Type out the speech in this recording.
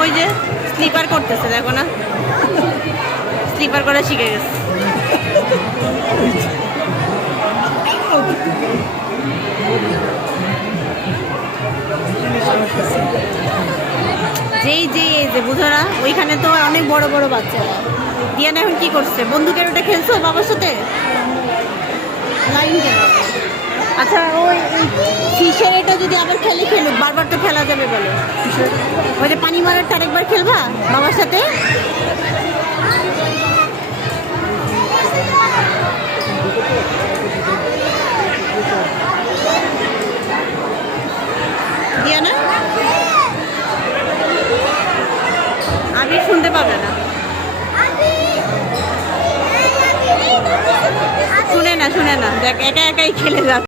ওই যে স্লিপার করতেছে, দেখো না, স্লিপার করা শিখে গেছে। যেই যে এই যে বুঝো না, ওইখানে তো অনেক বড় বড় বাচ্চারা। দিয়ানা এখন কি করছে? বন্দুকের ওটা খেলছো বাবার সাথে? লাইন কেন? আচ্ছা, ওই ফিশের এটা যদি আবার খেলুক, বারবার তো খেলা যাবে বলে। ওই যে পানি মারারটা আরেকবার খেলবা বাবার সাথে? দিয়ানা আমি শুনতে পাবে না, শুনে না, দেখ একা একাই খেলে যাচ্ছে।